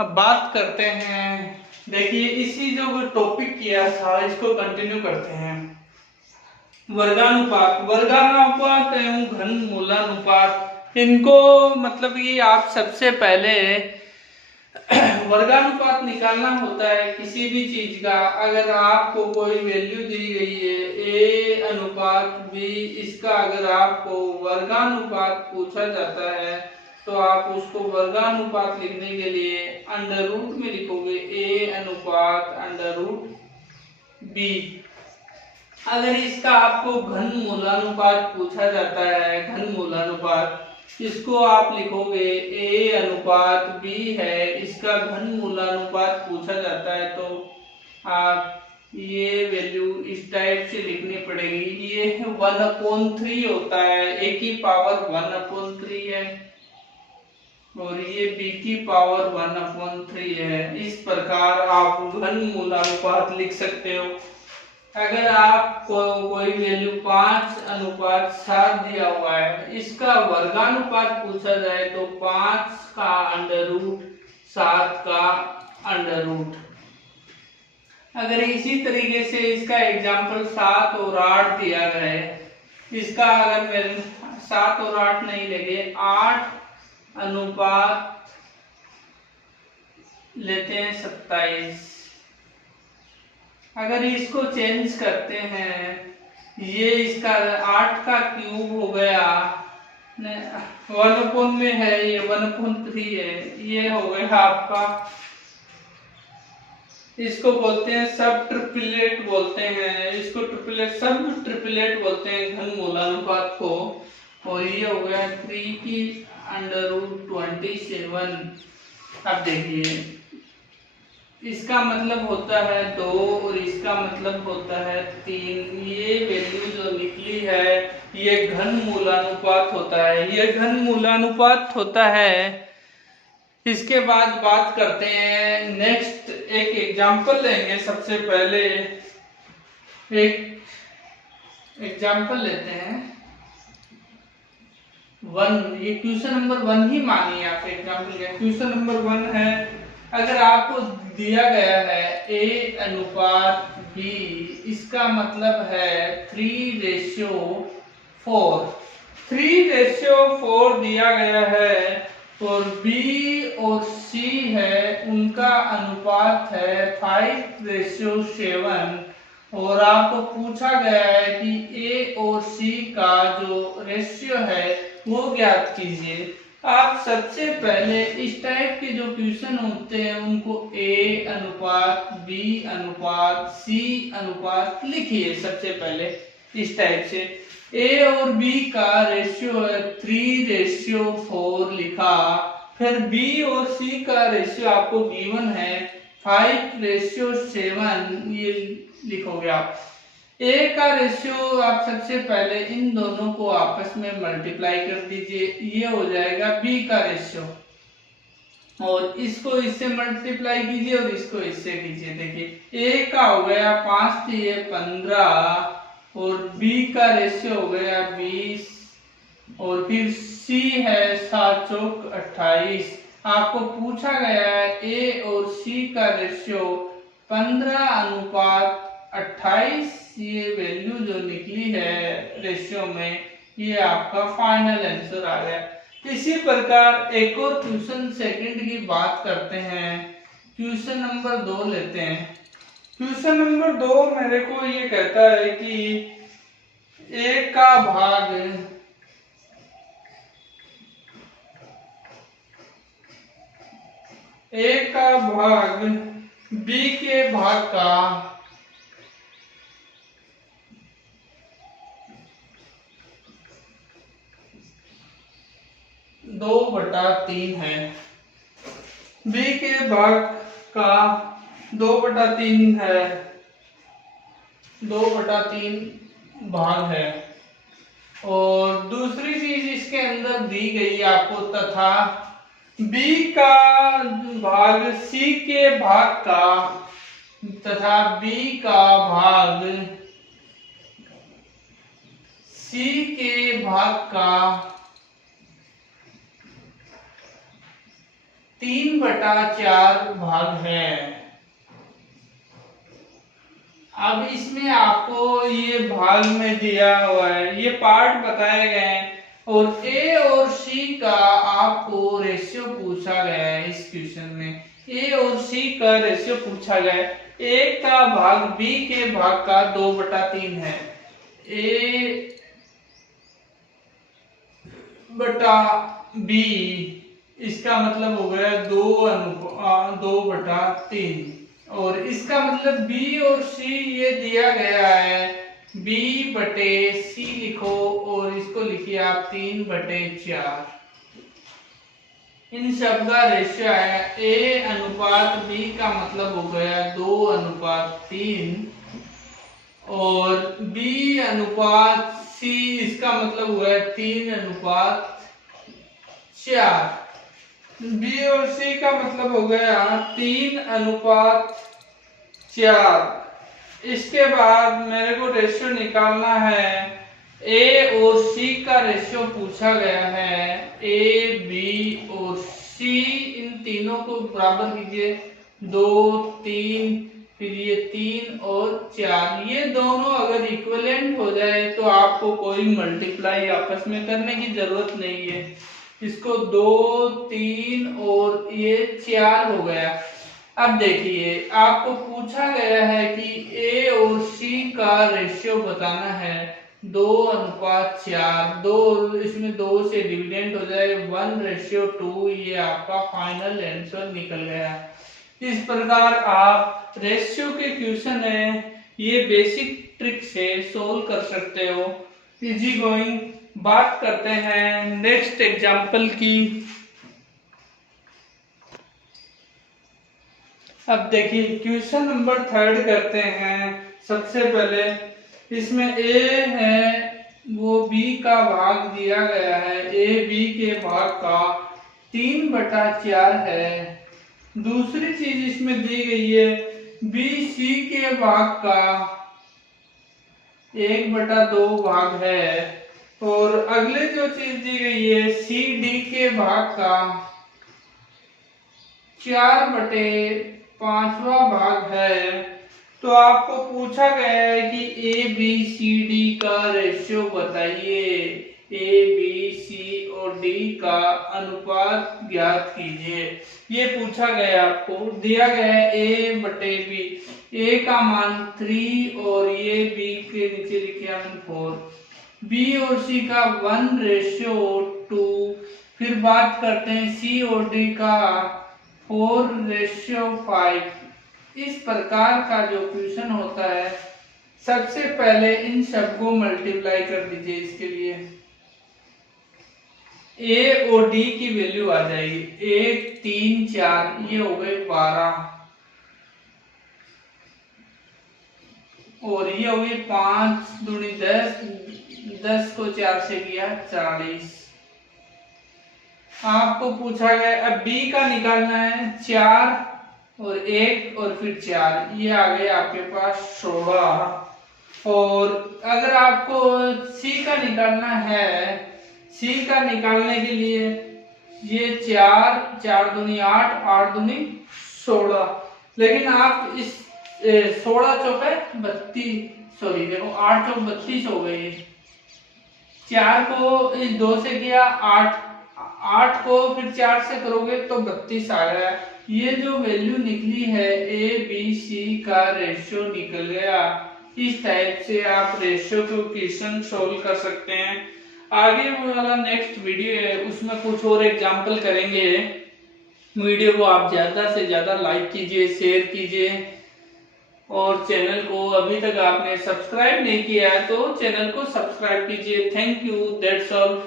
अब बात करते हैं, देखिए इसी जो टॉपिक किया था इसको कंटिन्यू करते हैं। वर्गानुपात, वर्गानुपात एवं घन मूलानुपात, इनको मतलब कि आप सबसे पहले वर्गानुपात निकालना होता है किसी भी चीज का। अगर आपको कोई वैल्यू दी गई है ए अनुपात बी, इसका अगर आपको वर्गानुपात पूछा जाता है तो आप उसको वर्गानुपात लिखने के लिए अंडर रूट में लिखोगे ए अनुपात अंडर रूट बी। अगर इसका आपको घन मूलानुपात पूछा जाता है, घन मूलानुपात, इसको आप लिखोगे ए अनुपात बी है, इसका घन मूलानुपात पूछा जाता है तो आप ये वैल्यू इस टाइप से लिखनी पड़ेगी। ये 1/3 होता है, ए की पावर 1/3 है और ये बी की पावर 1/3 है। इस प्रकार आप घन मूलानुपात लिख सकते हो। अगर आपको कोई वैल्यू 5:7 दिया हुआ है, इसका वर्गानुपात पूछा जाए तो 5 का अंडर रूट 7 का अंडर रूट। अगर इसी तरीके से इसका एग्जाम्पल 7 और 8 दिया गया है, इसका अगर 7 और 8 नहीं लेंगे, 8 अनुपात लेते हैं 27। अगर इसको चेंज करते हैं, ये इसका 8 का क्यूब हो गया, 1 में है, ये 1/3 है, ये हो गया आपका, इसको बोलते हैं सब ट्रिपलेट बोलते हैं, इसको ट्रिपलेट सब ट्रिपलेट बोलते हैं घन मूलानुपात को। और ये हो गया 3 की अंडर रूट 27। अब देखिए इसका मतलब होता है 2 और इसका मतलब होता है 3। ये वैल्यू जो निकली है ये घन मूलानुपात होता है, ये घन मूलानुपात होता है। इसके बाद बात करते हैं नेक्स्ट, एक एग्जांपल लेंगे। सबसे पहले एक एग्जांपल लेते हैं 1, ये क्वेश्चन नंबर 1 ही मानिए आप एग्जांपल का। क्वेश्चन नंबर 1 है, अगर आपको दिया गया है ए अनुपात बी, इसका मतलब है 3:4, 3:4 दिया गया है और बी और सी है, उनका अनुपात है 5:7 और आपको पूछा गया है कि ए और सी का जो रेशियो है वो ज्ञात कीजिए। आप सबसे पहले इस टाइप के जो क्वेश्चन होते हैं उनको ए अनुपात बी अनुपात सी अनुपात लिखिए। सबसे पहले इस टाइप से ए और बी का रेशियो है 3:4 लिखा, फिर बी और सी का रेशियो आपको गिवन है 5:7, ये लिखोगे आप। ए का रेशियो आप सबसे पहले इन दोनों को आपस में मल्टीप्लाई कर दीजिए, ये हो जाएगा बी का रेशियो, और इसको इससे मल्टीप्लाई कीजिए और इसको इससे कीजिए। देखिए ए का हो गया 5 से 15 और बी का रेशियो हो गया 20 और फिर सी है 7 चौक 28। आपको पूछा गया है ए और सी का रेशियो 15:28। ये वैल्यू जो निकली है रेशियो में, ये आपका फाइनल आंसर आ गया। इसी प्रकार एक और क्वेश्चन सेकंड की बात करते हैं। क्वेश्चन नंबर 2 लेते हैं। क्वेश्चन नंबर 2 मेरे को ये कहता है कि ए का भाग बी के भाग का 2/3 है। बी के भाग का 2/3 है, 2/3 भाग है। और दूसरी चीज इसके अंदर दी गई आपको, तथा बी का भाग सी के भाग का तथा बी का भाग सी के भाग का 3/4 भाग है। अब इसमें आपको ये भाग में दिया हुआ है, ये पार्ट बताए गए हैं और ए और सी का आपको रेशियो पूछा गया है। इस क्वेश्चन में ए और सी का रेशियो पूछा गया है। ए का भाग बी के भाग का 2/3 है। ए बटा बी, इसका मतलब हो गया 2/3 और इसका मतलब बी और सी ये दिया गया है। बी बटे सी लिखो और इसको लिखिए आप 3/4। इन सब का रेशियो आया ए अनुपात बी का मतलब हो गया 2/3 और बी अनुपात सी इसका मतलब हुआ 3/4। बी और सी का मतलब हो गया 3/4। इसके बाद मेरे को रेशियो निकालना है। ए और सी का रेशियो पूछा गया है। ए बी और सी, इन तीनों को बराबर कीजिए। 2 3 फिर ये 3 और 4, ये दोनों अगर इक्विवेलेंट हो जाए तो आपको कोई मल्टीप्लाई आपस में करने की जरूरत नहीं है। इसको 2 3 और ये 4 हो गया। अब देखिए आपको पूछा गया है कि ए और सी का रेशियो बताना है 2/4। 2 इसमें 2 से डिविडेंड हो जाए 1:2, ये आपका फाइनल आंसर निकल गया। इस प्रकार आप रेशियो के क्वेश्चन है ये बेसिक ट्रिक से सोल्व कर सकते हो। Easy going. बात करते हैं नेक्स्ट एग्जांपल की। अब देखिए क्वेश्चन नंबर 3 करते हैं। सबसे पहले इसमें ए है, वो बी का भाग दिया गया है। ए बी के भाग का 3/4 है। दूसरी चीज इसमें दी गई है बी सी के भाग का 1/2 भाग है और अगले जो चीज दी गई है सी डी के भाग का 4/5 भाग है। तो आपको पूछा गया है कि ए बी सी डी का रेशियो बताइए। ए बी सी और डी का अनुपात ज्ञात कीजिए। ये पूछा गया, आपको दिया गया है ए बटे बी। ए का मान 3 और ये बी के नीचे लिखिए 4। बी और सी का 1:2। फिर बात करते हैं सी और डी का 4:5। इस प्रकार का जो क्वेश्चन होता है सबसे पहले इन सब को मल्टीप्लाई कर दीजिए। इसके लिए ए और डी की वैल्यू आ जाएगी 1 3 4, ये हो गए 12 और ये हो गई 5 दूनी 10, 10 को 4 से किया 40। आपको पूछा गया अब बी का निकालना है 4 और 1 और फिर 4, ये आ गए आपके पास 16। और अगर आपको सी का निकालना है, सी का निकालने के लिए ये 4 4 दूनी 8, 8 दूनी 16। लेकिन आप इस 16 चौके 32, सॉरी देखो 8 चौक 32 हो गए। 4 को इस 2 से किया 8, 8 को फिर 4 से करोगे तो 32 आ गया। ये जो वैल्यू निकली है ए बी सी का रेशियो निकल गया। इस टाइप से आप रेशियो को क्वेश्चन सोल्व कर सकते हैं। आगे वाला नेक्स्ट वीडियो है, उसमें कुछ और एग्जांपल करेंगे। वीडियो को आप ज्यादा से ज्यादा लाइक कीजिए, शेयर कीजिए और चैनल को अभी तक आपने सब्सक्राइब नहीं किया है तो चैनल को सब्सक्राइब कीजिए। Thank you, that's all.